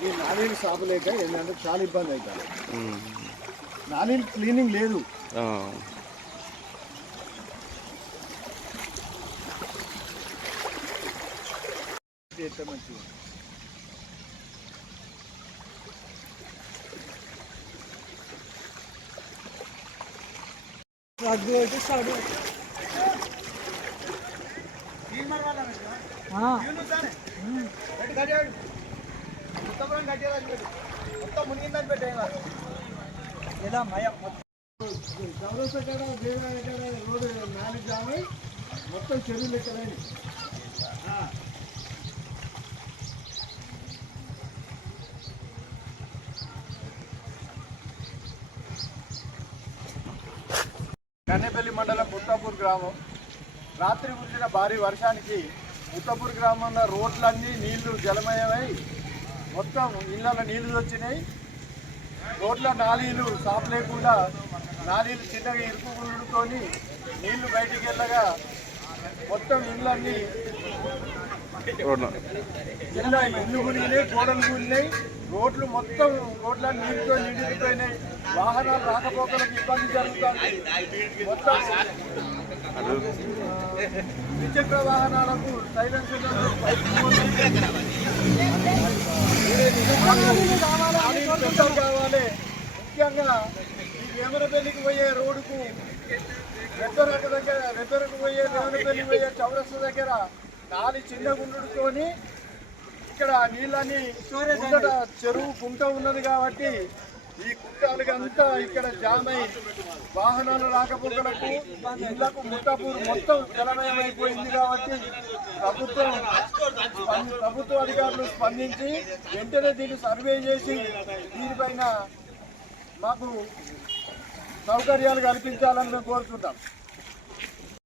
ఈ నాణ్యం షాపు లేక ఏంటంటే చాలా ఇబ్బంది అవుతుంది నాణ్యం క్లీనింగ్ లేదు. చేస్తే రగ్గు అయితే స్టార్ట్ మొత్తం మునిగిందని పెట్టే ఇలా మయం చౌరస్తా కాడ దేవరాయ కాడ రోడ్డు నాలుగు జామై మొత్తం చెరువులు ఎక్కడైంది కన్నెపల్లి మండలం ముత్తాపూర్ గ్రామం. రాత్రి కురిసిన భారీ వర్షానికి ముత్తపూర్ గ్రామంలో రోడ్లన్నీ నీళ్ళు జలమయమై మొత్తం ఇళ్ళలో నీళ్ళు వచ్చినాయి. రోడ్ల నాలీలు సాప్ లేకుండా నాలీలు చిన్నగా ఇరుకుకొని నీళ్ళు బయటికి వెళ్ళగా మొత్తం ఇళ్ళన్నీ ఇళ్ళ ఇల్లు గురిగినాయి గోడలు గురినాయి రోడ్లు మొత్తం రోడ్ల నీటితో నిండిపోయినాయి. వాహనాలు రాకపోకలకు ఇబ్బంది జరుగుతుంది. మొత్తం ద్విచక్ర వాహనాలకు సైలెన్స్ కావాలి. ముఖ్యంగా ఈ వేమరపల్లికి పోయే రోడ్డుకు రెబ్బెరకు దగ్గర రెబ్బెరకు పోయే వేమరపల్లి పోయే చౌరస్తా దగ్గర నాలుగు చిన్న గుండుతోని ఇక్కడ నీళ్ళని చెరువు కుంట ఉన్నది కాబట్టి ఈ కుంటాలకి ఇక్కడ జామ్ అయి వాహనాలు రాకపోకలకు ఇళ్ళకు ముట్టపూర్ మొత్తం జలమయమైపోయింది కాబట్టి ప్రభుత్వం ప్రభుత్వ అధికారులు స్పందించి వెంటనే దీన్ని సర్వే చేసి దీనిపైన మాకు సౌకర్యాలు కల్పించాలని మేము కోరుతున్నాం.